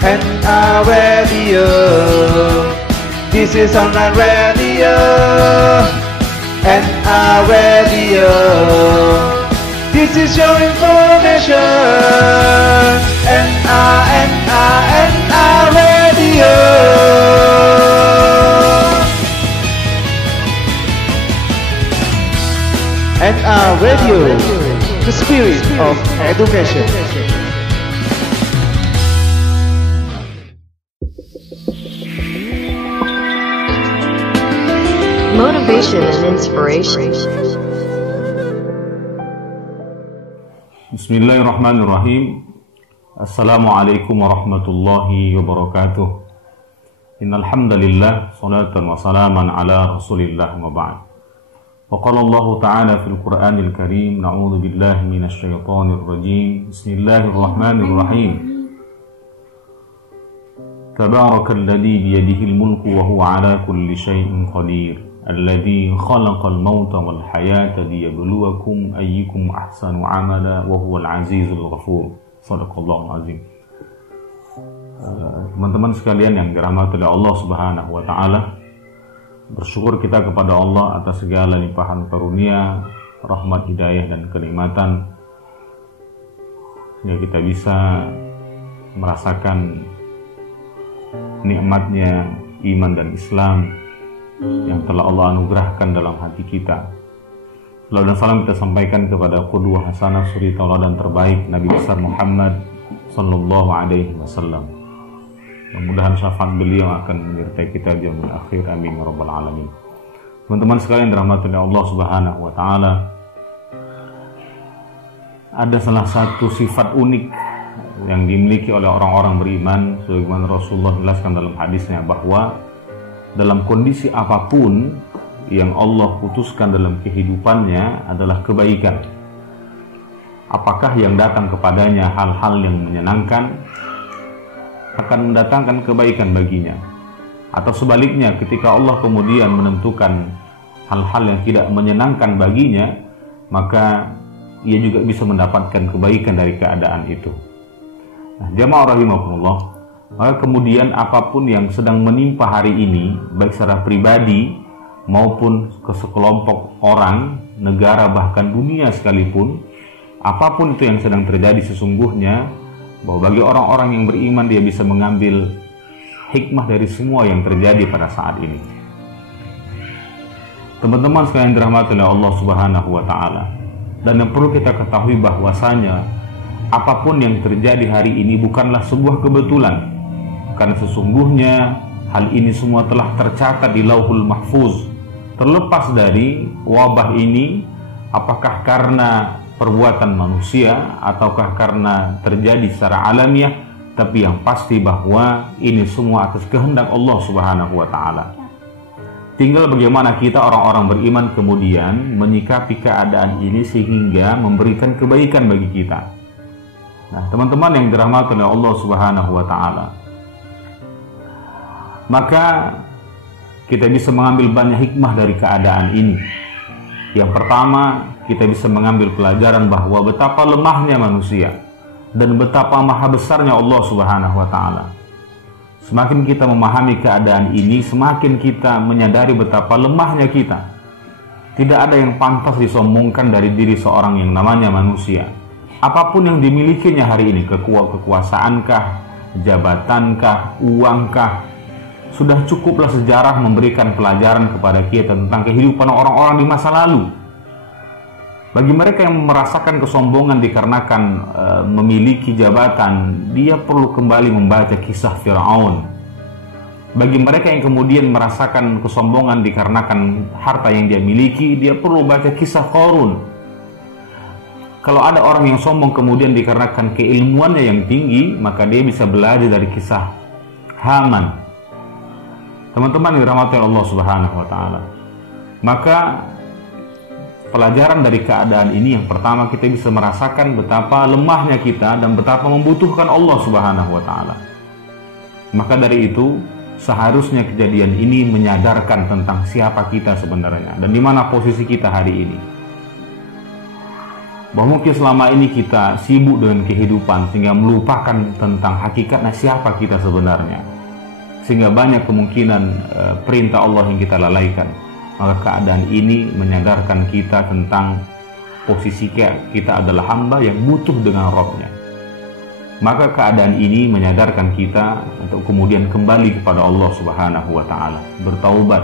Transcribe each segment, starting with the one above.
NR Radio. This is online radio. NR Radio. This is your information. NR Radio. NR Radio, the spirit of education. Motivation and inspiration. Bismillahirrahmanirrahim. Assalamualaikum warahmatullahi wabarakatuh. Innal hamdalillah, salatan wa salaman ala Rasulillah wa ba'd. Wa qala Allah ta'ala fil Qur'anil Karim, na'udzu billahi minasy syaithanir rajim. Bismillahirrahmanirrahim. Tabarakalladzi biyadihil mulku wa huwa ala kulli syai'in qadir. Alladzi khalaqal mauta wal hayata liyabluwakum ayyukum ahsanu amala wa huwal azizul ghafur. Shadaqallahul azim. Teman-teman sekalian yang dirahmati oleh Allah Subhanahu wa taala, bersyukur kita kepada Allah atas segala limpahan karunia, rahmat, hidayah dan kenikmatan sehingga kita bisa merasakan nikmatnya iman dan Islam yang telah Allah anugerahkan dalam hati kita. Salam dan salam kita sampaikan kepada qudwah hasanah, suri tauladan terbaik Nabi besar Muhammad sallallahu alaihi wasallam. Mudah-mudahan syafaat beliau akan menyertai kita di yaumil akhir, amin ya rabbal alamin. Teman-teman sekalian dirahmati oleh Allah Subhanahu wa taala, ada salah satu sifat unik yang dimiliki oleh orang-orang beriman sebagaimana Rasulullah jelaskan dalam hadisnya, bahwa dalam kondisi apapun yang Allah putuskan dalam kehidupannya adalah kebaikan. Apakah yang datang kepadanya hal-hal yang menyenangkan, akan mendatangkan kebaikan baginya, atau sebaliknya ketika Allah kemudian menentukan hal-hal yang tidak menyenangkan baginya, maka ia juga bisa mendapatkan kebaikan dari keadaan itu. Nah, jamaah rahimakumullah, maka kemudian apapun yang sedang menimpa hari ini, baik secara pribadi maupun ke sekelompok orang, negara, bahkan dunia sekalipun, apapun itu yang sedang terjadi sesungguhnya, bahwa bagi orang-orang yang beriman dia bisa mengambil hikmah dari semua yang terjadi pada saat ini. Teman-teman sekalian dirahmati oleh Allah Subhanahu wa taala, dan yang perlu kita ketahui bahwasanya apapun yang terjadi hari ini bukanlah sebuah kebetulan, karena sesungguhnya hal ini semua telah tercatat di Lauhul Mahfuz. Terlepas dari wabah ini, apakah karena perbuatan manusia ataukah karena terjadi secara alamiah, tapi yang pasti bahwa ini semua atas kehendak Allah Subhanahu wa taala. Tinggal bagaimana kita orang-orang beriman kemudian menyikapi keadaan ini sehingga memberikan kebaikan bagi kita. Nah, teman-teman yang dirahmati oleh Allah Subhanahu wa taala, maka kita bisa mengambil banyak hikmah dari keadaan ini. Yang pertama, kita bisa mengambil pelajaran bahwa betapa lemahnya manusia dan betapa maha besarnya Allah Subhanahu wa taala. Semakin kita memahami keadaan ini, semakin kita menyadari betapa lemahnya kita. Tidak ada yang pantas disombongkan dari diri seorang yang namanya manusia. Apapun yang dimilikinya hari ini, kekuasaankah, jabatankah, uangkah, sudah cukuplah sejarah memberikan pelajaran kepada kita tentang kehidupan orang-orang di masa lalu. Bagi mereka yang merasakan kesombongan dikarenakan memiliki jabatan, dia perlu kembali membaca kisah Fir'aun. Bagi mereka yang kemudian merasakan kesombongan dikarenakan harta yang dia miliki, dia perlu baca kisah Qarun. Kalau ada orang yang sombong kemudian dikarenakan keilmuannya yang tinggi, maka dia bisa belajar dari kisah Haman. Teman-teman yang dirahmati Allah Subhanahu wa taala, maka pelajaran dari keadaan ini yang pertama, kita bisa merasakan betapa lemahnya kita dan betapa membutuhkan Allah Subhanahu wa taala. Maka dari itu seharusnya kejadian ini menyadarkan tentang siapa kita sebenarnya dan di mana posisi kita hari ini. bahwa mungkin selama ini kita sibuk dengan kehidupan sehingga melupakan tentang hakikatnya siapa kita sebenarnya, sehingga banyak kemungkinan perintah Allah yang kita lalaikan. Maka keadaan ini menyadarkan kita tentang posisi kita adalah hamba yang butuh dengan Rabb-Nya. Maka keadaan ini menyadarkan kita untuk kemudian kembali kepada Allah Subhanahu wa Ta'ala, bertaubat,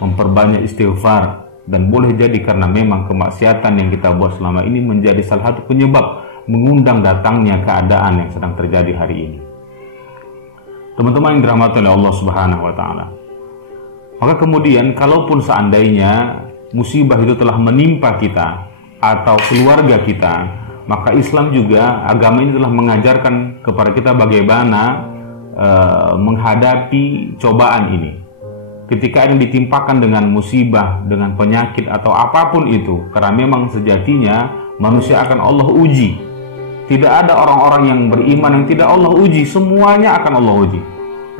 memperbanyak istighfar, dan boleh jadi karena memang kemaksiatan yang kita buat selama ini menjadi salah satu penyebab mengundang datangnya keadaan yang sedang terjadi hari ini. Teman-teman yang dirahmati oleh Allah Subhanahu wa Ta'ala, maka kemudian kalaupun seandainya musibah itu telah menimpa kita atau keluarga kita, maka Islam juga, agama ini telah mengajarkan kepada kita bagaimana menghadapi cobaan ini. Ketika ini ditimpakan dengan musibah, dengan penyakit atau apapun itu, karena memang sejatinya manusia akan Allah uji. Tidak ada orang-orang yang beriman yang tidak Allah uji, semuanya akan Allah uji.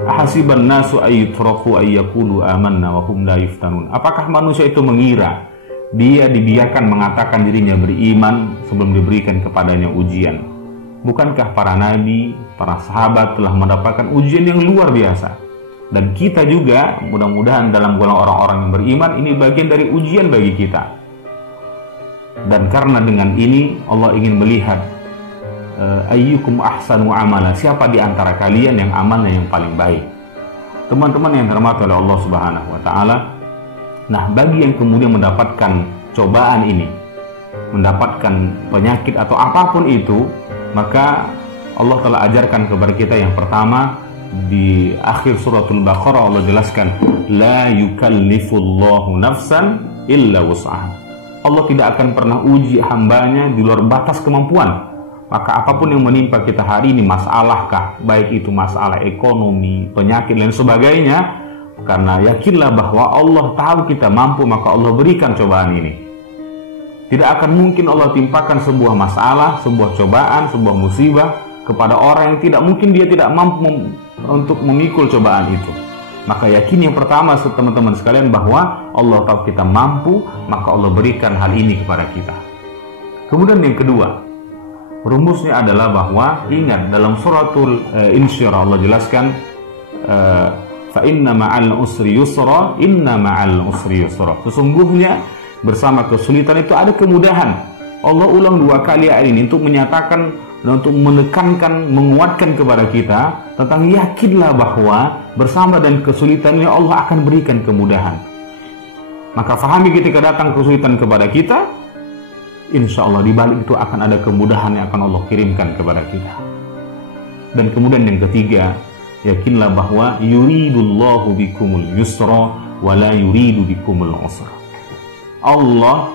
Ahasiban nasu ayyutraku ayyakulu amanna wa hum la yuftanun. Apakah manusia itu mengira dia dibiarkan mengatakan dirinya beriman sebelum diberikan kepadanya ujian? Bukankah para nabi, para sahabat telah mendapatkan ujian yang luar biasa? Dan kita juga mudah-mudahan dalam golongan orang-orang yang beriman, ini bagian dari ujian bagi kita. Dan karena dengan ini Allah ingin melihat ayyukum ahsanu amala, siapa di antara kalian yang amalnya yang paling baik. Teman-teman yang dirahmati oleh Allah Subhanahu wa Ta'ala, nah, bagi yang kemudian mendapatkan cobaan ini, mendapatkan penyakit atau apapun itu, maka Allah telah ajarkan kepada kita yang pertama, di akhir suratul Baqarah Allah jelaskan, la yukallifullahu nafsan illa wus'aha. Allah tidak akan pernah uji hambanya di luar batas kemampuan. Maka apapun yang menimpa kita hari ini, masalahkah, baik itu masalah ekonomi, penyakit dan sebagainya, karena yakinlah bahwa Allah tahu kita mampu, maka Allah berikan cobaan ini. Tidak akan mungkin Allah timpakan sebuah masalah, sebuah cobaan, sebuah musibah kepada orang yang tidak mungkin dia tidak mampu untuk memikul cobaan itu. Maka yakin yang pertama teman-teman sekalian bahwa Allah tahu kita mampu, maka Allah berikan hal ini kepada kita. Kemudian yang kedua, rumusnya adalah bahwa ingat dalam suratul Insyirah Allah jelaskan, fa inna ma'al usri yusra, inna ma'al usri yusra. Sesungguhnya bersama kesulitan itu ada kemudahan. Allah ulang 2 kali ayat ini untuk menyatakan dan untuk menekankan, menguatkan kepada kita tentang yakinlah bahwa bersama dan kesulitan ini Allah akan berikan kemudahan. Maka fahami ketika datang kesulitan kepada kita, insya Allah di balik itu akan ada kemudahan yang akan Allah kirimkan kepada kita. Dan kemudian yang ketiga, yakinlah bahwa yuridullahu bikumul yusra wa la yuridu bikumul usra. Allah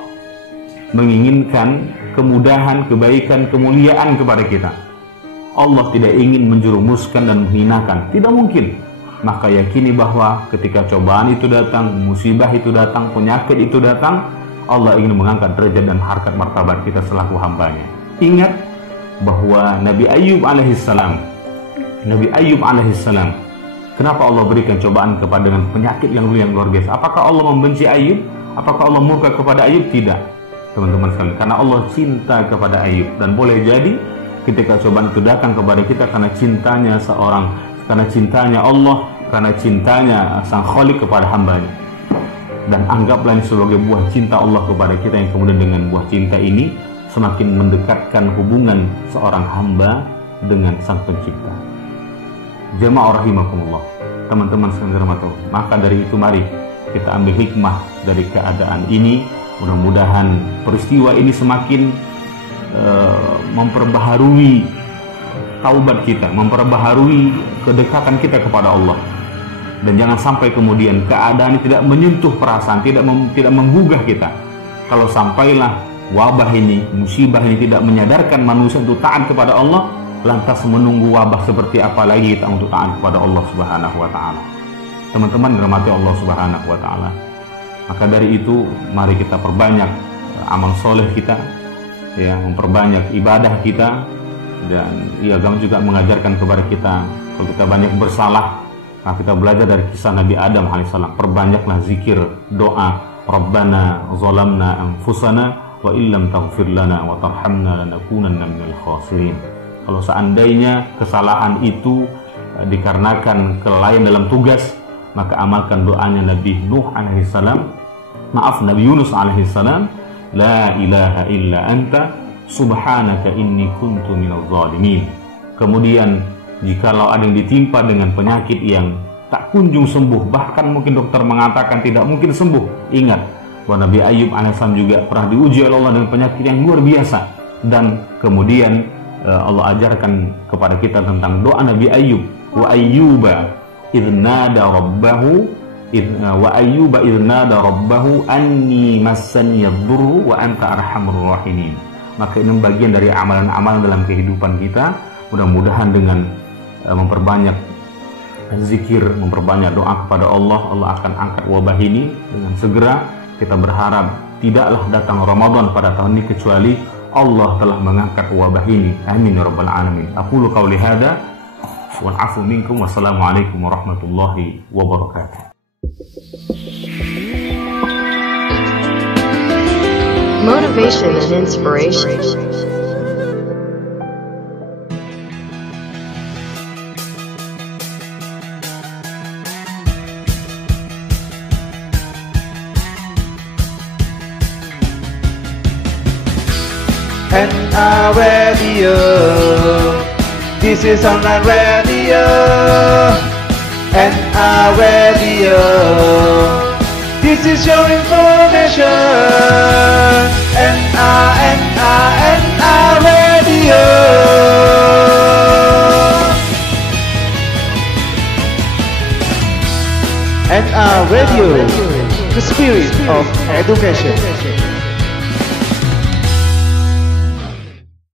menginginkan kemudahan, kebaikan, kemuliaan kepada kita. Allah tidak ingin menjerumuskan dan menghinakan, tidak mungkin. Maka yakini bahwa ketika cobaan itu datang, musibah itu datang, penyakit itu datang, Allah ingin mengangkat derajat dan harkat martabat kita selaku hambanya. Ingat bahwa Nabi Ayyub alaihissalam, kenapa Allah berikan cobaan kepada dengan penyakit yang luar biasa? Apakah Allah membenci Ayyub? Apakah Allah murka kepada Ayyub? Tidak, teman-teman sekalian, karena Allah cinta kepada Ayyub. Dan boleh jadi ketika cobaan itu datang kepada kita karena cintanya seorang, karena cintanya Allah, karena cintanya Sang Khalik kepada hambanya. Dan anggaplah ini sebagai buah cinta Allah kepada kita, yang kemudian dengan buah cinta ini semakin mendekatkan hubungan seorang hamba dengan Sang Pencipta. Jemaah rahimakumullah, teman-teman sekalian rahmatullah. Maka dari itu mari kita ambil hikmah dari keadaan ini. Mudah-mudahan peristiwa ini semakin memperbaharui taubat kita, memperbaharui kedekatan kita kepada Allah. Dan jangan sampai kemudian keadaan ini tidak menyentuh perasaan, tidak menggugah kita. Kalau sampailah wabah ini, musibah ini tidak menyadarkan manusia untuk taat kepada Allah, lantas menunggu wabah seperti apa lagi kita untuk taat kepada Allah Subhanahu wa Ta'ala. Teman-teman dirahmati Allah Subhanahu wa Ta'ala. Maka dari itu mari kita perbanyak amal soleh kita, ya, memperbanyak ibadah kita. Dan agama juga mengajarkan kepada kita, kalau kita banyak bersalah, nah kita belajar dari kisah Nabi Adam alaihissalam, perbanyaklah zikir, doa, Rabbana zalamna anfusana wa illam taghfir lana wa tarhamna lanakunanna minal khasirin. Kalau seandainya kesalahan itu dikarenakan kelalaian dalam tugas, maka amalkan doanya Nabi Nuh alaihissalam, Nabi Yunus alaihissalam, la ilaha illa anta subhanaka inni kuntu minadh dhalimin. Kemudian jikalau ada yang ditimpa dengan penyakit yang tak kunjung sembuh, bahkan mungkin dokter mengatakan tidak mungkin sembuh, ingat bahwa Nabi Ayub alaihissalam juga pernah diuji oleh Allah dengan penyakit yang luar biasa. Dan kemudian Allah ajarkan kepada kita tentang doa Nabi Ayub, wa ayyuba idnada rabbahu anni massani yadurru wa anta arhamur rahimin. Maka ini bagian dari amalan-amalan dalam kehidupan kita. Mudah-mudahan dengan memperbanyak zikir, memperbanyak doa kepada Allah, Allah akan angkat wabah ini dengan segera. Kita berharap tidaklah datang Ramadan pada tahun ini kecuali Allah telah mengangkat wabah ini. Amin ya rabbal alamin. Aqulu qawli hadza wal afu minkum. Wassalamualaikum warahmatullahi wabarakatuh. Motivation and inspiration. NR Radio. This is online radio. NR Radio. This is your information. NR Radio. NR Radio. The spirit of education.